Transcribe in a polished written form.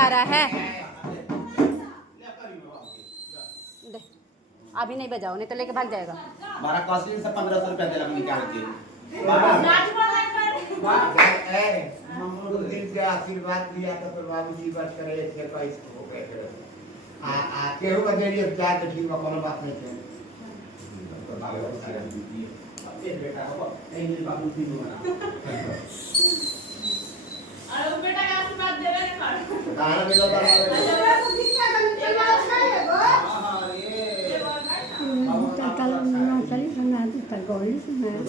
बजा रहा है। दे, अभी नहीं बजाओ, नहीं तो लेके भाग जाएगा। हमारा कॉस्ट्यूम से 1500 रुपया दे रहा निकाल के। दिल के आशीर्वाद दिया तो फिर बाबूजी बस करे ऐसे पैसे हो गए आ केहू का देरी अब जा तो ठीक बा कोनो बात नहीं है। एक बेटा हो नहीं बाबूजी बना। अरे वो बेटा का आशीर्वाद देवे ने खा। कहां बेटा बना हां ये Tatal na sali sana di tagoy sana.